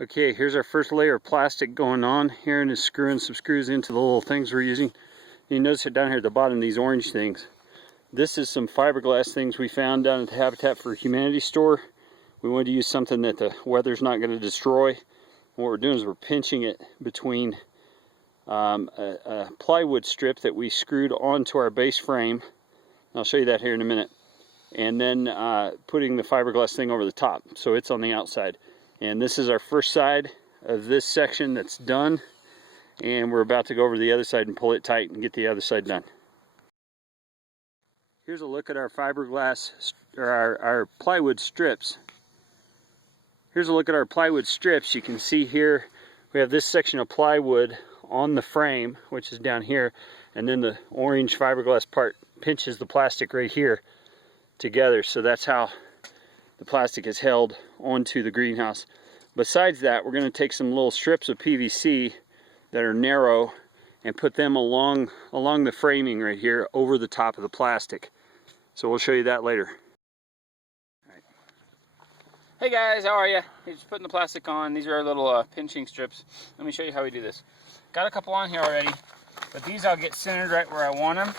Okay, here's our first layer of plastic going on here, and is screwing some screws into the little things we're using. You notice it down here at the bottom, these orange things. This is some fiberglass things we found down at the Habitat for Humanity store. We wanted to use something that the weather's not going to destroy. What we're doing is we're pinching it between a plywood strip that we screwed onto our base frame. I'll show you that here in a minute. And then putting the fiberglass thing over the top, so it's on the outside. And this is our first side of this section that's done, and we're about to go over to the other side and pull it tight and get the other side done. Here's a look at our fiberglass, or our plywood strips. Here's a look at our plywood strips. You can see here we have this section of plywood on the frame, which is down here, and then the orange fiberglass part pinches the plastic right here together. So that's how the plastic is held onto the greenhouse. Besides that, we're going to take some little strips of PVC that are narrow and put them along the framing right here over the top of the plastic. So we'll show you that later. Hey guys, how are you? Just putting the plastic on. These are our little pinching strips. Let me show you how we do this. Got a couple on here already, but these I'll get centered right where I want them.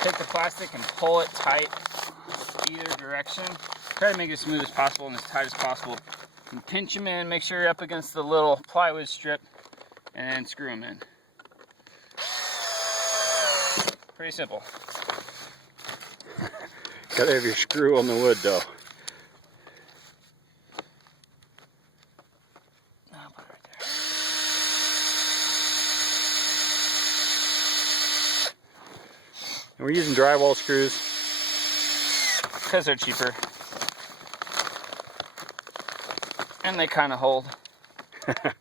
Take the plastic and pull it tight either direction. Try to make it as smooth as possible and as tight as possible. And pinch them in, make sure you're up against the little plywood strip, and then screw them in. Pretty simple. Gotta have your screw on the wood though. I'll put it right there. And we're using drywall screws Because they're cheaper. And they kind of hold. There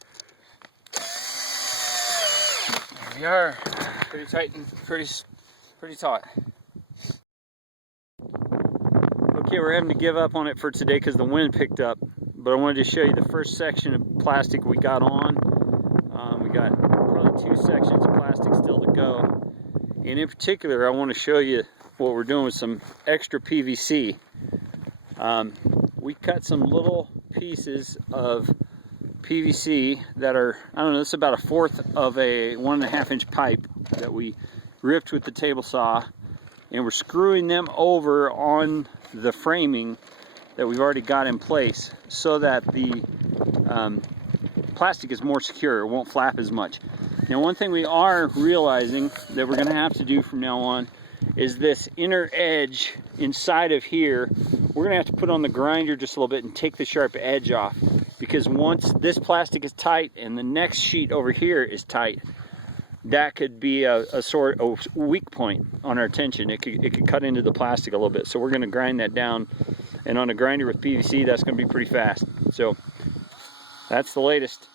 we are. Pretty tight and pretty taut. Okay, we're having to give up on it for today because the wind picked up. But I wanted to show you the first section of plastic we got on. We got probably 2 sections of plastic still to go. And in particular, I want to show you what we're doing with some extra PVC. We cut some little pieces of PVC that are, I don't know, it's about 1/4 of a 1.5 inch pipe that we ripped with the table saw, and we're screwing them over on the framing that we've already got in place so that the plastic is more secure, it won't flap as much. Now, one thing we are realizing that we're going to have to do from now on is this inner edge inside of here, we're going to have to put on the grinder just a little bit and take the sharp edge off, because once this plastic is tight and the next sheet over here is tight, that could be a sort of weak point on our tension. It could cut into the plastic a little bit. So we're going to grind that down, and on a grinder with PVC, that's going to be pretty fast. So that's the latest.